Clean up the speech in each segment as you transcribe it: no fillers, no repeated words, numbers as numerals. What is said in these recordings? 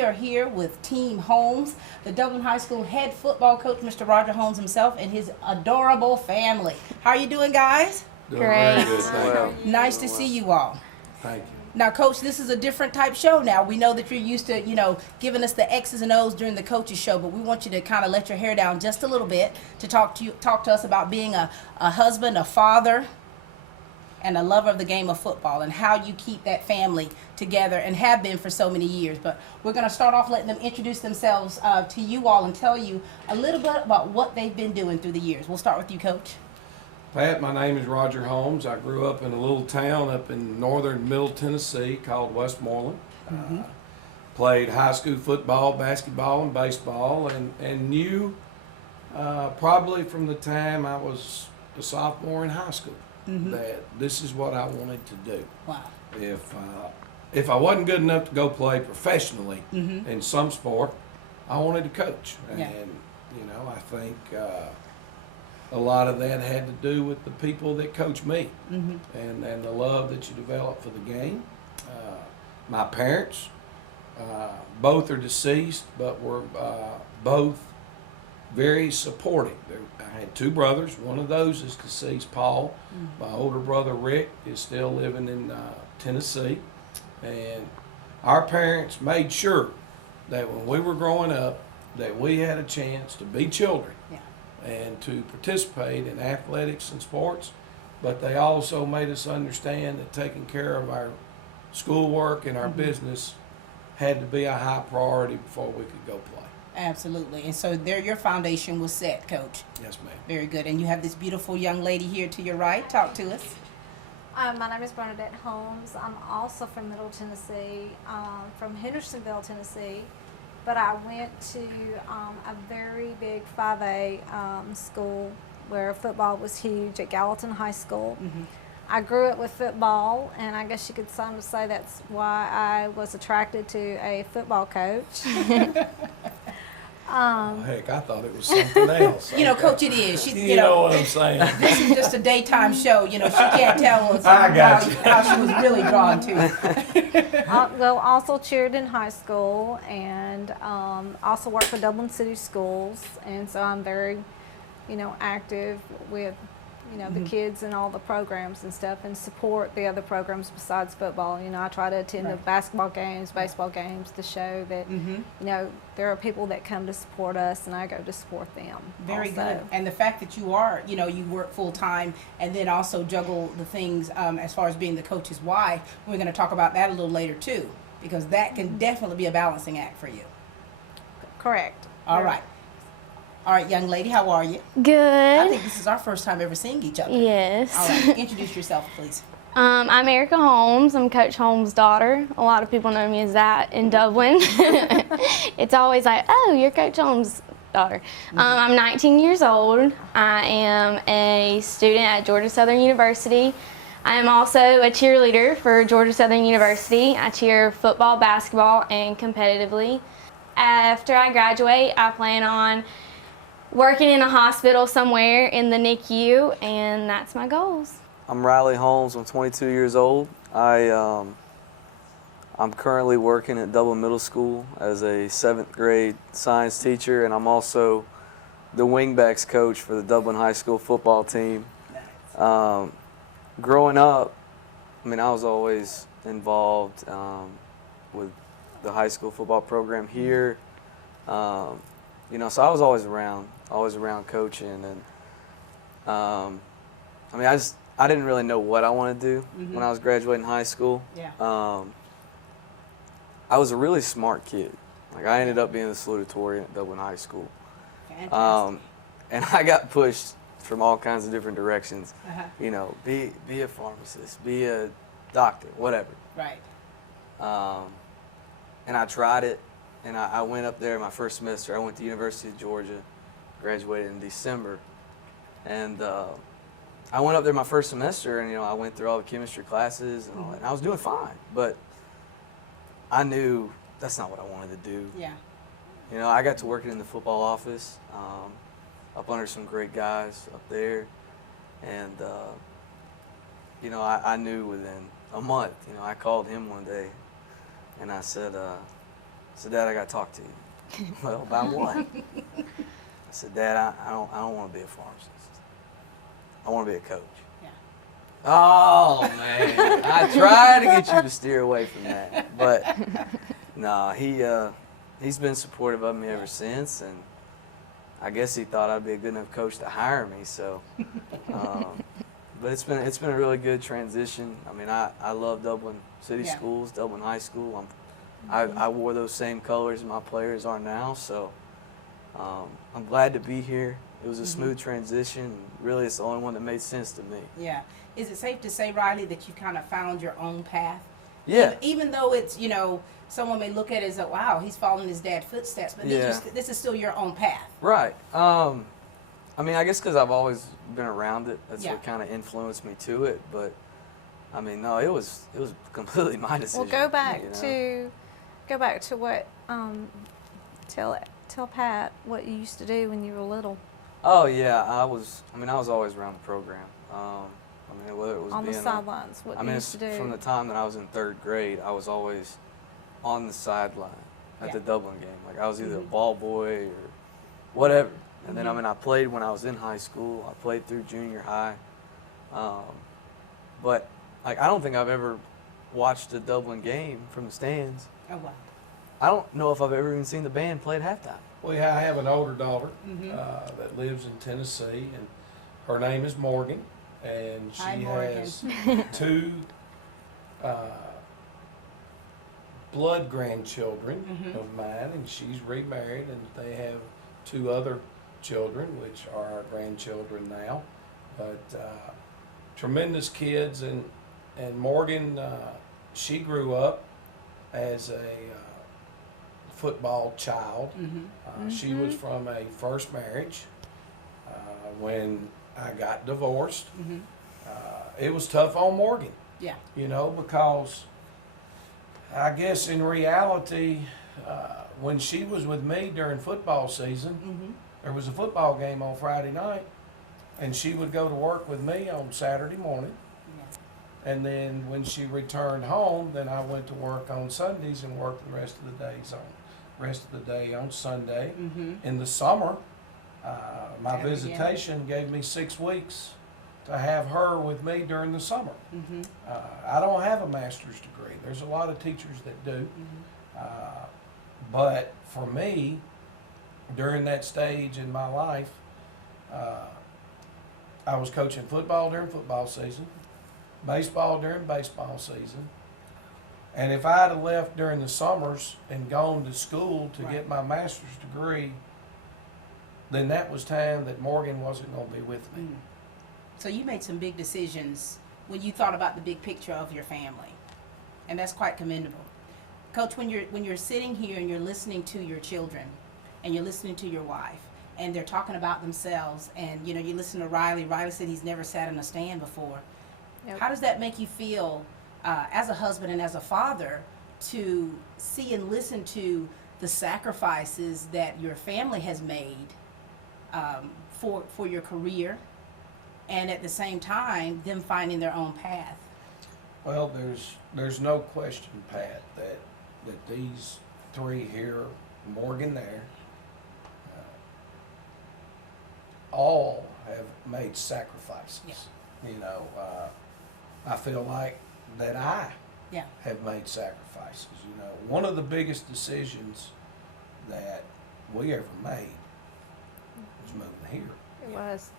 we are here with Team Holmes, the Dublin High School head football coach, Mr. Roger Holmes himself, and his adorable family. How are you doing, guys? Doing very good, thank you. Nice to see you all. Thank you. Now, Coach, this is a different type show now. We know that you're used to, giving us the X's and O's during the coaches show, but we want you to kind of let your hair down just a little bit to talk to us about being a husband, a father, and a lover of the game of football, and how you keep that family together and have been for so many years. But we're going to start off letting them introduce themselves to you all and tell you a little bit about what they've been doing through the years. We'll start with you, Coach. Pat, my name is Roger Holmes. I grew up in a little town up in northern Middle Tennessee called Westmoreland. Played high school football, basketball, and baseball, and knew probably from the time I was a sophomore in high school that this is what I wanted to do. Wow. If I wasn't good enough to go play professionally in some sport, I wanted to coach. Yeah. And, I think a lot of that had to do with the people that coach me and the love that you develop for the game. My parents, both are deceased, but were both very supportive. I had two brothers. One of those is deceased, Paul. My older brother, Rick, is still living in Tennessee. And our parents made sure that when we were growing up, that we had a chance to be children and to participate in athletics and sports. But they also made us understand that taking care of our schoolwork and our business had to be a high priority before we could go play. Absolutely. And so there your foundation was set, Coach. Yes, ma'am. Very good. And you have this beautiful young lady here to your right. Talk to us. My name is Brenda Holmes. I'm also from Middle Tennessee, from Hendersonville, Tennessee. But I went to a very big 5A school where football was huge at Gallatin High School. I grew up with football, and I guess you could say that's why I was attracted to a football coach. Heck, I thought it was something else. Coach, it is. She, you know what I'm saying? This is just a daytime show. She can't tell us I got how she was really drawn to it. Well, also cheered in high school, and also worked for Dublin City Schools, and so I'm very, active with, the kids and all the programs and stuff, and support the other programs besides football. I try to attend the basketball games, baseball games to show that, there are people that come to support us, and I go to support them. Very also. good. And the fact that you are, you work full time and then also juggle the things as far as being the coach's wife, we're going to talk about that a little later too, because that can definitely be a balancing act for you. Correct. All right. All right, young lady, how are you? Good. I think this is our first time ever seeing each other. Yes. All right, introduce yourself, please. I'm Erikas Holmes. I'm Coach Holmes' daughter. A lot of people know me as that in Dublin. It's always like, oh, you're Coach Holmes' daughter. I'm 19 years old. I am a student at Georgia Southern University. I am also a cheerleader for Georgia Southern University. I cheer football, basketball, and competitively. After I graduate, I plan on working in a hospital somewhere in the NICU, and that's my goals. I'm Riley Holmes. I'm 22 years old. I'm currently working at Dublin Middle School as a 7th grade science teacher, and I'm also the wingbacks coach for the Dublin High School football team. Growing up, I was always involved with the high school football program here. So I was always around coaching, and I didn't really know what I wanted to do when I was graduating high school. Yeah. I was a really smart kid. I ended up being the salutatorian at Dublin High School. Fantastic. And I got pushed from all kinds of different directions. Be a pharmacist, be a doctor, whatever. Right. And I tried it, and I went up there my first semester. I went to University of Georgia, graduated in December, and I went up there my first semester, and I went through all the chemistry classes and all that, and I was doing fine, but I knew that's not what I wanted to do. Yeah. I got to working in the football office, up under some great guys up there, and I knew within a month. I called him one day, and I said, said, Dad, I got to talk to you. Well, about what? I said, Dad, I don't want to be a pharmacist. I want to be a coach. Yeah. Oh, man. I tried to get you to steer away from that. But, no, he's been supportive of me ever since. And I guess he thought I'd be a good enough coach to hire me. So, but it's been a really good transition. I mean, I love Dublin City Yeah. Schools, Dublin High School. I wore those same colors my players are now. So, I'm glad to be here. It was a smooth transition. Really, it's the only one that made sense to me. Yeah. Is it safe to say, Riley, that you kind of found your own path? Yeah. Even though it's, you know, someone may look at it as, wow, he's following his dad's footsteps, but this is still your own path. Right. I mean, I guess because I've always been around it, that's Yeah. what kind of influenced me to it. But I mean, no, it was completely my decision. Well, go back you know? to what tell Pat what you used to do when you were little Oh yeah, I was always around the program. I mean, whether it was on the being sidelines. What I you mean, used to do. from the time that I was in 3rd grade, I was always on the sideline at Yeah. the Dublin game. Like I was either a ball boy or whatever. And then Mhm. I mean, I played when I was in high school. I played through junior high. But like I don't think I've ever watched a Dublin game from the stands. Oh, wow. I don't know if I've ever even seen the band play at halftime. Well, yeah, I have an older daughter Mhm. that lives in Tennessee, and her name is Morgan, and she Hi, Morgan. has 2 blood grandchildren Mhm. of mine, and she's remarried, and they have 2 other children, which are our grandchildren now. But tremendous kids, and Morgan, she grew up as a football child. Mhm. She was from a first marriage. When I got divorced, Mhm. it was tough on Morgan, Yeah. you know, because I guess in reality, when she was with me during football season, Mhm. there was a football game on Friday night, and she would go to work with me on Saturday morning. Yeah. And then when she returned home, then I went to work on Sundays and worked the rest of the day on Sunday. Mhm. In the summer, my Have it again. visitation gave me 6 weeks to have her with me during the summer. Mhm. I don't have a master's degree. There's a lot of teachers that do. Mhm. But for me, during that stage in my life, I was coaching football during football season, baseball during baseball season. And if I had left during the summers and gone to school to Right. get my master's degree, then that was time that Morgan wasn't going to be with me. Mm. So you made some big decisions when you thought about the big picture of your family, and that's quite commendable. Coach, when you're sitting here and you're listening to your children, and you're listening to your wife, and they're talking about themselves, and you know you listen to Riley. Riley said he's never sat in a stand before. Yep. How does that make you feel as a husband and as a father to see and listen to the sacrifices that your family has made for your career, and at the same time them finding their own path? Well, there's no question, Pat, that these 3 here, Morgan there, all have made sacrifices. Yeah. You know, I feel like that I Yeah. have made sacrifices. You know, one of the biggest decisions that we ever made was moving here. It was.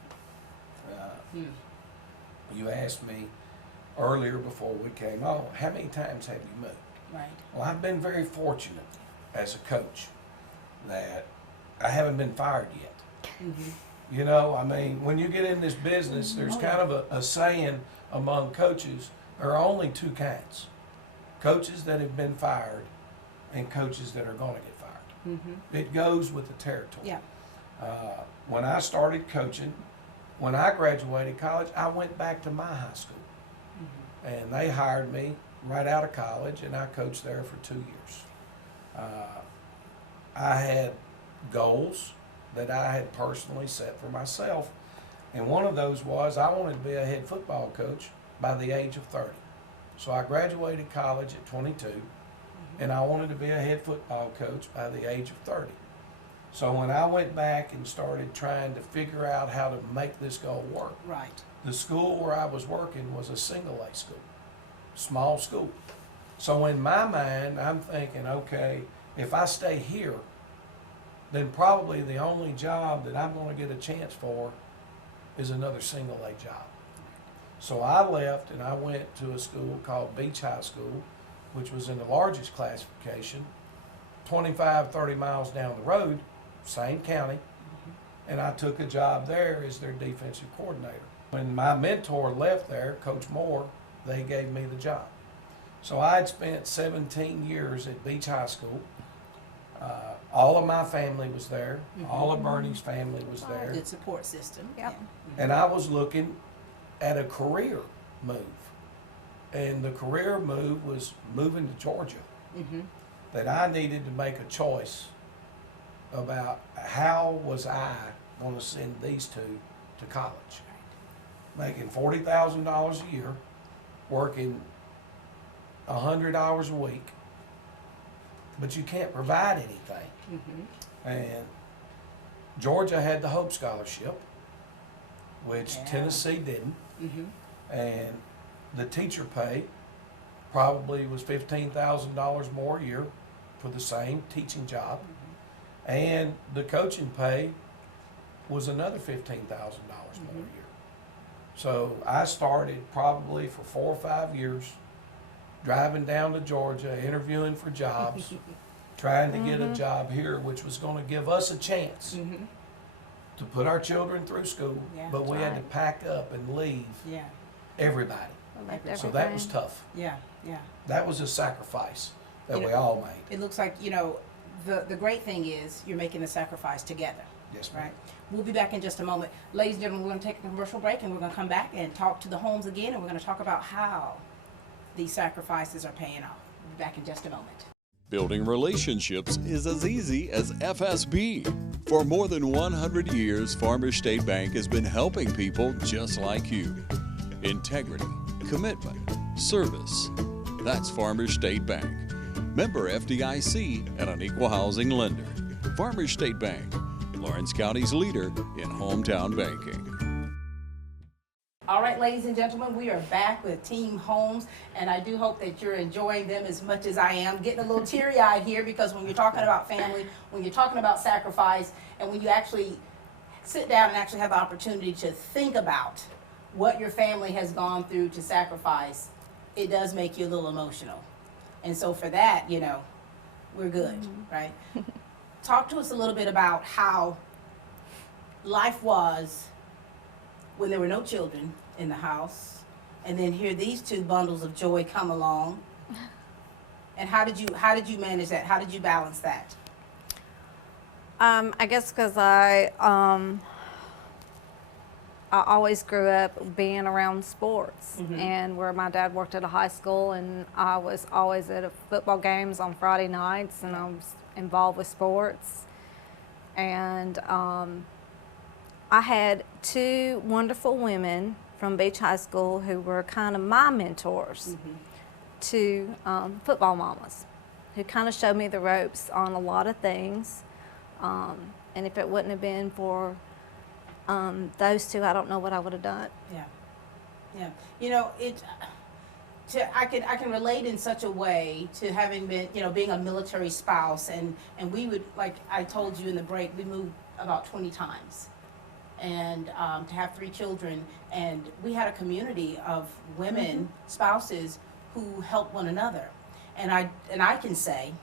Mm. You asked me earlier before we came on, how many times have you moved? Right. Well, I've been very fortunate as a coach that I haven't been fired yet. Mhm. You know, I mean, when you get in this business, there's kind of a saying among coaches, there are only 2 kinds. Coaches that have been fired and coaches that are going to get fired. Mhm. It goes with the territory. Yeah. When I started coaching, when I graduated college, I went back to my high school. And they hired me right out of college, and I coached there for 2 years. I had goals that I had personally set for myself, and one of those was I wanted to be a head football coach by the age of 30. So I graduated college at 22, and I wanted to be a head football coach by the age of 30. So when I went back and started trying to figure out how to make this goal work, Right. the school where I was working was a single A school, small school. So in my mind, I'm thinking, okay, if I stay here, then probably the only job that I'm going to get a chance for is another single A job. So I left and I went to a school called Beach High School, which was in the largest classification, 25, 30 miles down the road, same county, and I took a job there as their defensive coordinator. When my mentor left there, Coach Moore, they gave me the job. So I had spent 17 years at Beach High School. All of my family was there. All of Bernie's family was there. Good support system. Yep. And I was looking at a career move. And the career move was moving to Georgia. Mm-hmm. That I needed to make a choice about how was I going to send these two to college. Making $40,000 a year, working 100 hours a week, but you can't provide anything. Mm-hmm. And Georgia had the Hope Scholarship, which Yeah. Tennessee didn't. Mm-hmm. And the teacher pay probably was $15,000 more a year for the same teaching job. And the coaching pay was another $15,000 more a year. So I started probably for 4 or 5 years driving down to Georgia, interviewing for jobs, trying to get a job here, which was going to give us a chance Mm-hmm. to put our children through school, Yeah, but we had to right. pack up and leave Yeah. everybody. Left So that was everything. tough. Yeah. Yeah. That was a sacrifice that You we know- all made. It looks like, the great thing is you're making the sacrifice together. Yes, ma'am. Right. We'll be back in just a moment. Ladies and gentlemen, we're going to take a commercial break and we're going to come back and talk to the Holmes again, and we're going to talk about how these sacrifices are paying off. We'll be back in just a moment. Building relationships is as easy as FSB. For more than 100 years, Farmers State Bank has been helping people just like you. Integrity, commitment, service. That's Farmers State Bank. Member FDIC and an equal housing lender. Farmers State Bank, Lawrence County's leader in hometown banking. All right, ladies and gentlemen, we are back with Team Holmes, and I do hope that you're enjoying them as much as I am. Getting a little teary-eyed here because when you're talking about family, when you're talking about sacrifice, and when you actually sit down and actually have the opportunity to think about what your family has gone through to sacrifice, it does make you a little emotional. And so for that, we're good, right? Talk to us a little bit about how life was when there were no children in the house, and then here these two bundles of joy come along. And how did you manage that? How did you balance that? I guess because I always grew up being around sports, and where my dad worked at a high school, and I was always at football games on Friday nights, and I was involved with sports. And I had two wonderful women from Beach High School who were kind of my mentors to football mamas, who kind of showed me the ropes on a lot of things. And if it wouldn't have been for those two, I don't know what I would have done. Yeah. I can relate in such a way to having been, being a military spouse, and we would, like I told you in the break, we moved about 20 times. And to have 3 children, and we had a community of women, spouses, who helped one another. And I can say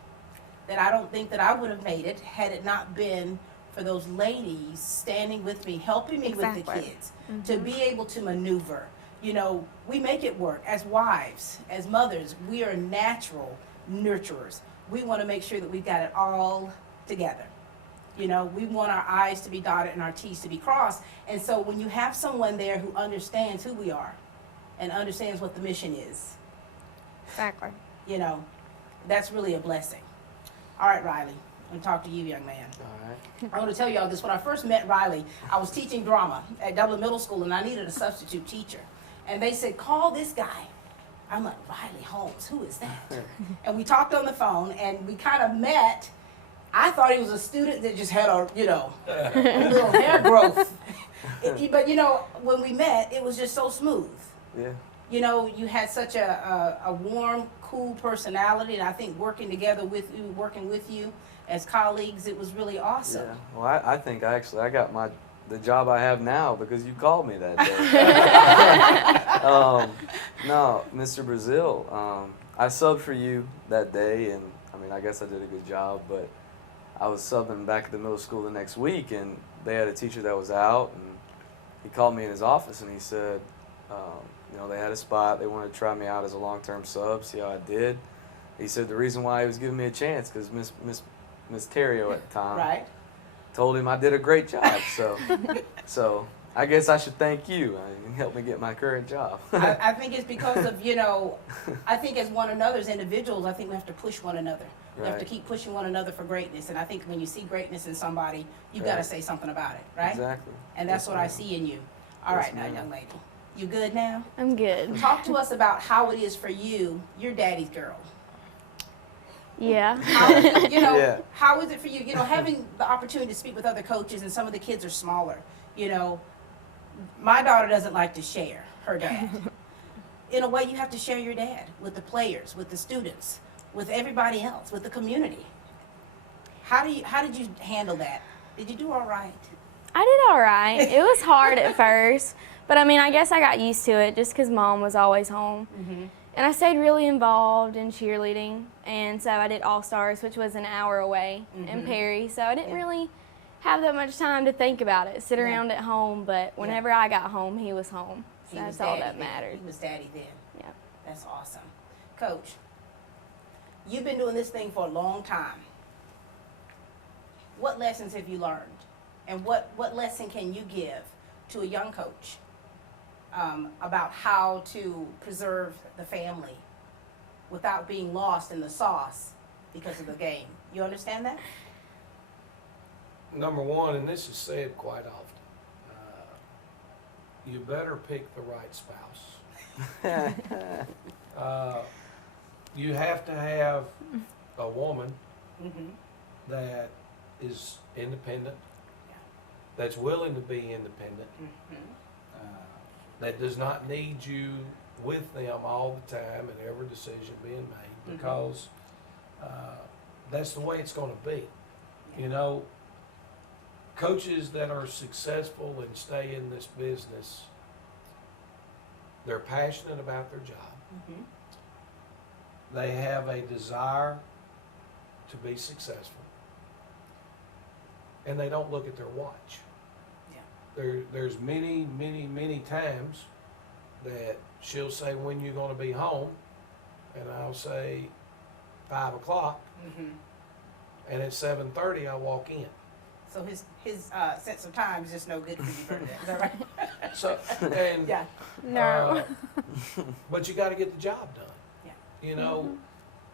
that I don't think that I would have made it had it not been for those ladies standing with me, helping me with the Exactly. kids, to be able to maneuver. We make it work. As wives, as mothers, we are natural nurturers. We want to make sure that we've got it all together. We want our I's to be dotted and our T's to be crossed. And so when you have someone there who understands who we are and understands what the mission is, Exactly. that's really a blessing. All right, Riley, I'm going to talk to you, young man. All right. I'm going to tell you all this. When I first met Riley, I was teaching drama at Dublin Middle School, and I needed a substitute teacher. And they said, call this guy. I'm like, Riley Holmes, who is that? And we talked on the phone, and we kind of met. I thought he was a student that just had a little hair growth. But when we met, it was just so smooth. Yeah. You had such a warm, cool personality, and I think working with you as colleagues, it was really awesome. Yeah. Well, I think I got the job I have now because you called me that day. No, Mr. Brazil, I subbed for you that day, and I mean, I guess I did a good job, but I was subbing back at the middle school the next week, and they had a teacher that was out, and he called me in his office, and he said, they had a spot. They wanted to try me out as a long-term sub, see how I did. He said the reason why he was giving me a chance because Miss Terrio at the time Right. told him I did a great job. So I guess I should thank you. You helped me get my current job. I think it's because of, I think as one another, as individuals, I think we have to push one another. We have to Right. keep pushing one another for greatness. And I think when you see greatness in somebody, you got to Right. say something about it, right? Exactly. And that's Yes, what I ma'am. see in you. All Yes, right, now, ma'am. young lady. You good now? I'm good. Talk to us about how it is for you. You're daddy's girl. Yeah. How is it, Yeah. how is it for you, having the opportunity to speak with other coaches, and some of the kids are smaller, my daughter doesn't like to share her dad. In a way, you have to share your dad with the players, with the students, with everybody else, with the community. How did you handle that? Did you do all right? I did all right. It was hard at first, but I mean, I guess I got used to it just because Mom was always home. And I stayed really involved in cheerleading, and so I did All-Stars, which was an hour away in Perry, so I didn't really have that much time to think about it, sit around at home, but whenever I got home, he was home. So He was that's all daddy that then. mattered. He was daddy then. Yeah. That's awesome. Coach, you've been doing this thing for a long time. What lessons have you learned? And what lesson can you give to a young coach about how to preserve the family without being lost in the sauce because of the game? You understand that? Number one, and this is said quite often, you better pick the right spouse. You have to have a woman that is independent, that's willing to be independent, that does not need you with them all the time and every decision being made, because that's the way it's going to be. Coaches that are successful and stay in this business, they're passionate about their job. They have a desire to be successful, and they don't look at their watch. There's many times that she'll say, when you going to be home? And I'll say 5 o'clock, and at 7:30 I walk in. So his sense of time is just no good for you, Bernadette. Is that right? So, and Yeah. No. but you got to get the job done. Yeah.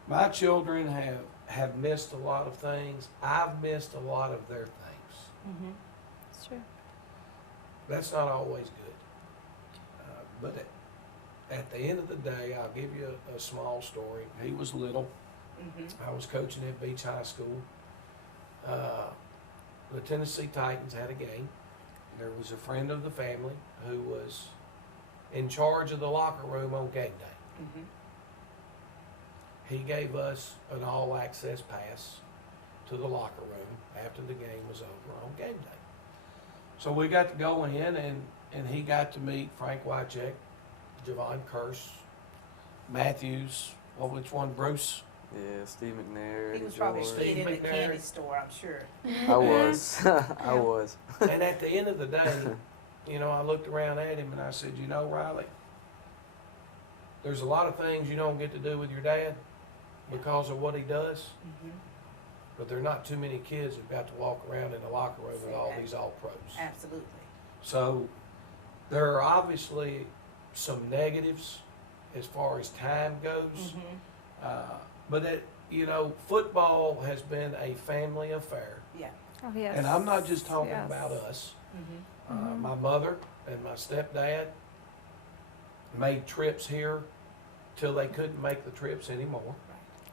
My children have missed a lot of things. I've missed a lot of their things. It's true. That's not always good. But at the end of the day, I'll give you a small story. He was little. I was coaching at Beach High School. The Tennessee Titans had a game. There was a friend of the family who was in charge of the locker room on game day. He gave us an all-access pass to the locker room after the game was over on game day. So we got to go in, and he got to meet Frank Wycheck, Javon Curse, Matthews, which one, Bruce? Yeah, Steve McNair. He Eddie was probably a George. kid in the McNair. candy store, I'm sure. I was. I was. And at the end of the day, I looked around at him and I said, Riley, there's a lot of things you don't get to do with your dad because of what he does, but there are not too many kids who've got to walk around in the locker room with all these all-pros. Absolutely. So there are obviously some negatives as far as time goes, but football has been a family affair. Yeah. Oh, yes. And I'm not just talking Yes. about us. My mother and my stepdad made trips here till they couldn't make the trips anymore.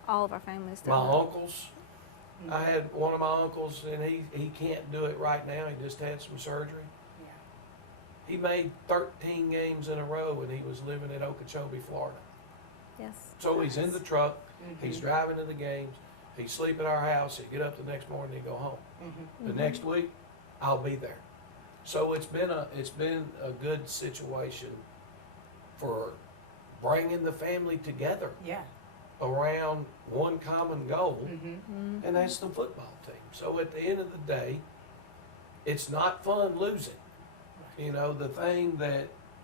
All of our families do. My uncles, I had one of my uncles, and he can't do it right now. He just had some surgery. Yeah. He made 13 games in a row when he was living in Okeechobee, Florida. Yes. So he's in the truck, he's driving to the games, he'd sleep at our house, he'd get up the next morning and go home. The next week, I'll be there. So it's been a good situation for bringing the family together Yeah. around one common goal, and that's the football team. So at the end of the day, it's not fun losing. You know, the thing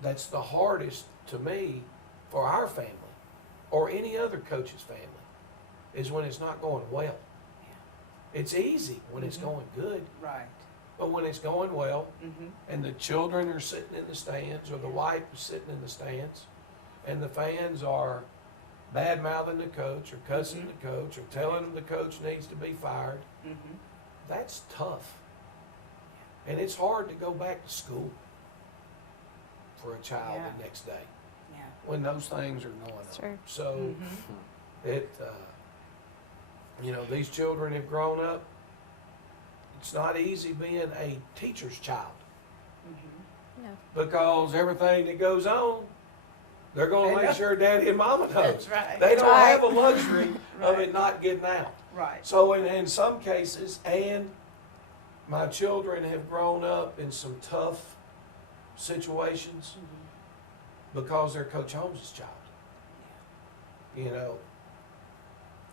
that's the hardest to me for our family or any other coach's family is when it's not going well. It's easy when it's going good, Right. but when it's going well and the children are sitting in the stands or the wife is sitting in the stands and the fans are bad-mouthing the coach or cussing the coach or telling them the coach needs to be fired, that's tough. And it's hard to go back to school for a child Yeah. the next day Yeah. when those things are going on. Sure. So you know, these children have grown up. It's not easy being a teacher's child No. because everything that goes on, they're going to make sure daddy and mama knows. That's right. They don't Right. have a luxury of Right. it not getting out. Right. So in some cases, and my children have grown up in some tough situations because they're Coach Holmes' child. You know,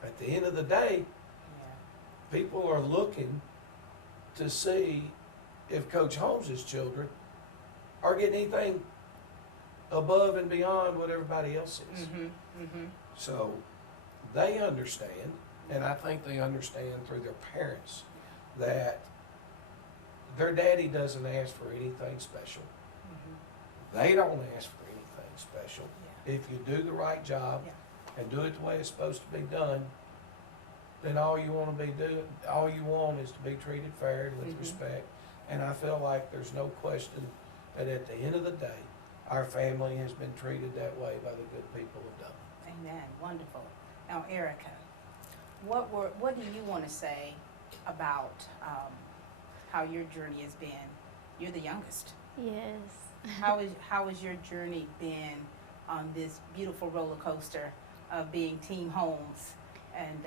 at the end of the day, people are looking to see if Coach Holmes' children are getting anything above and beyond what everybody else is. So they understand, and I think they understand through their parents, that their daddy doesn't ask for anything special. They don't ask for anything special. If you do the right job and do it the way it's supposed to be done, then all you want is to be treated fair and with respect. And I feel like there's no question that at the end of the day, our family has been treated that way by the good people of Dublin. Amen. Wonderful. Now, Erica, what do you want to say about how your journey has been? You're the youngest. Yes. How has your journey been on this beautiful roller coaster of being Team Holmes? And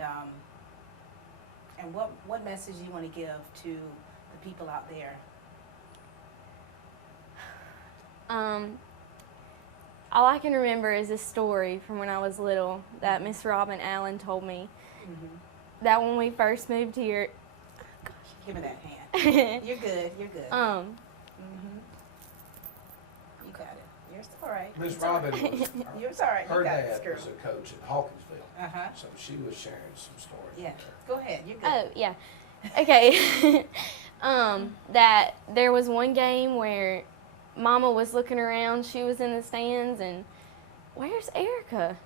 what message do you want to give to the people out there? All I can remember is a story from when I was little that Miss Robin Allen told me. That when we first moved here, Give me that hand. You're good. You're good. You got it. You're all right. Miss It's all Robin right. was, You're all right. her You got dad this, girl. was a coach at Hawkinsville, Uh-huh. so she was sharing some stories. Yeah. with her. Go ahead. You're good. oh yeah, okay. That there was one game where Mama was looking around. She was in the stands, and where's Erica?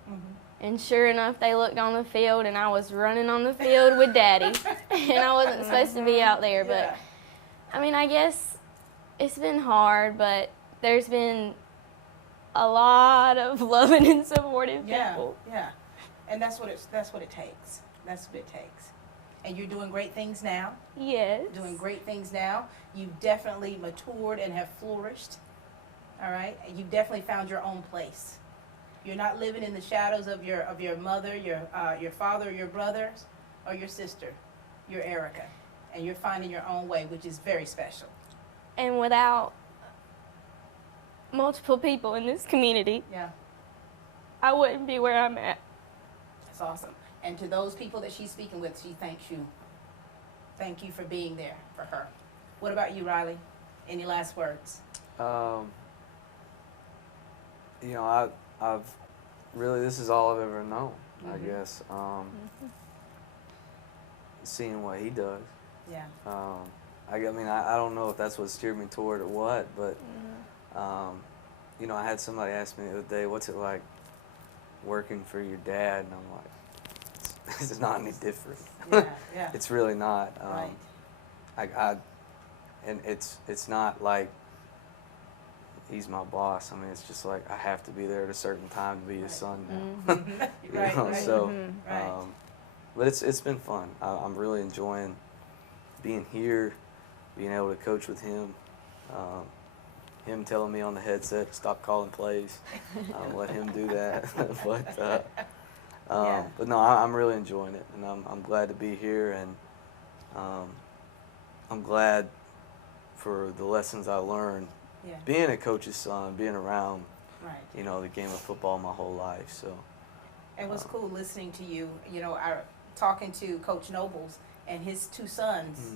And sure enough, they looked on the field, and I was running on the field with Daddy, and I wasn't supposed to be out there. But Yeah. I mean, I guess it's been hard, but there's been a lot of loving and supportive people. Yeah. And that's what it takes. That's what it takes. And you're doing great things now. Yes. Doing great things now. You've definitely matured and have flourished. All right. And you've definitely found your own place. You're not living in the shadows of your mother, your father, your brothers, or your sister. You're Erica, and you're finding your own way, which is very special. And without multiple people in this community, Yeah. I wouldn't be where I'm at. That's awesome. And to those people that she's speaking with, she thanks you. Thank you for being there for her. What about you, Riley? Any last words? You know, I've really, this is all I've ever known, I guess. Seeing what he does. Yeah. I mean, I don't know if that's what steered me toward or what, but, you know, I had somebody ask me the other day, what's it like working for your dad? And I'm like, it's not any different. Yeah. It's really not. Right. And it's not like, he's my boss. I mean, it's just like I have to be there at a certain time to be his son now. You Right, know, right. so, Right. but it's been fun. I'm really enjoying being here, being able to coach with him. Him telling me on the headset to stop calling plays. Let him do that. Yeah. But no, I'm really enjoying it, and I'm glad to be here, and I'm glad for the lessons I learned Yeah. being a coach's son, being around, Right. you know, the game of football my whole life. So It was cool listening to you, talking to Coach Nobles and his two sons,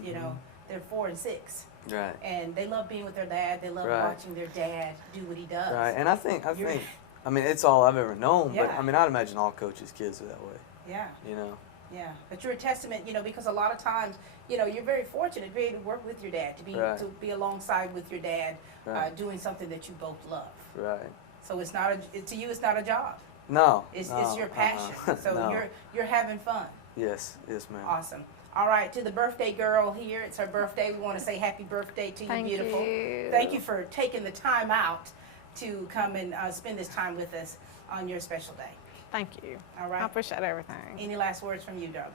they're 4 and 6. right, And they love being with their dad. They love Right. watching their dad do what he does. right, and I think, You're- I mean, it's all I've ever known. But Yeah. I mean, I'd imagine all coaches' kids are that way. Yeah, You know, yeah. But you're a testament, because a lot of times, you're very fortunate to be able to work with your dad, Right. to be alongside with your dad, Right. doing something that you both love. right? So it's not to you, it's not a job. No, It's no, your passion. So no. you're having fun. Yes, ma'am. Awesome. All right, to the birthday girl here, it's her birthday. We want to say happy birthday to you, Thank beautiful. you. Thank you for taking the time out to come and spend this time with us on your special day. Thank you. All I right. appreciate everything. Any last words from you, darling?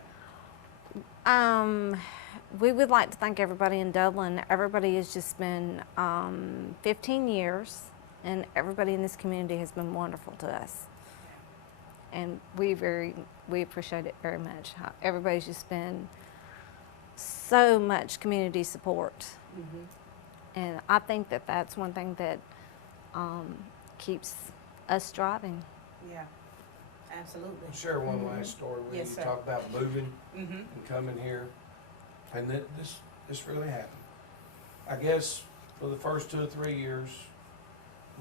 We would like to thank everybody in Dublin. Everybody has just been 15 years, and everybody in this community has been wonderful to us. And we appreciate it very much. Everybody's just been so much community support, and I think that that's one thing that keeps us driving. Yeah, absolutely. I'll share one last story. We Yes, sir. talk about moving Mm-hmm. and coming here, and this really happened. I guess for the first 2 or 3 years,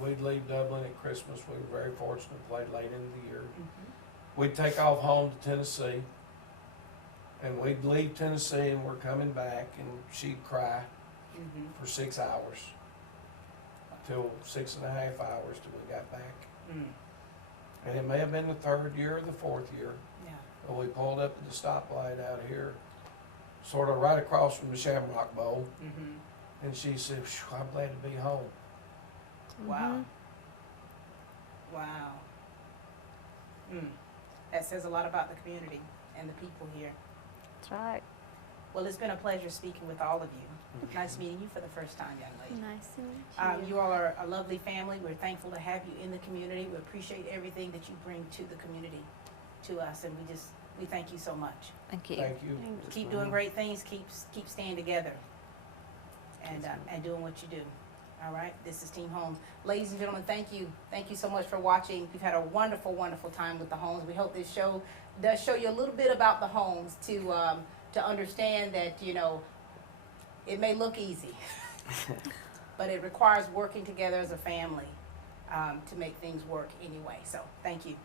we'd leave Dublin at Christmas. We were very fortunate, played late in the year. We'd take off home to Tennessee, and we'd leave Tennessee, and we're coming back, and she'd cry for 6 hours, till 6.5 hours till we got back. And it may have been the 3rd year or the 4th year. Yeah. But we pulled up at the stoplight out here, sort of right across from the Shamrock Bowl, and she said, "Phew, I'm glad to be home." Wow. Wow. That says a lot about the community and the people here. That's right. Well, it's been a pleasure speaking with all of you. Nice meeting you for the first time, young lady. Nice to meet you. You all are a lovely family. We're thankful to have you in the community. We appreciate everything that you bring to the community, to us, and we thank you so much. Thank you. Thank you. Thank Yes, Keep ma'am. doing great things. Keep staying together, and doing what you do. All right. This is Team Holmes, ladies and gentlemen. Thank you. Thank you so much for watching. We've had a wonderful, wonderful time with the Holmes. We hope this show does show you a little bit about the Holmes to understand that it may look easy, but it requires working together as a family to make things work anyway. So thank you.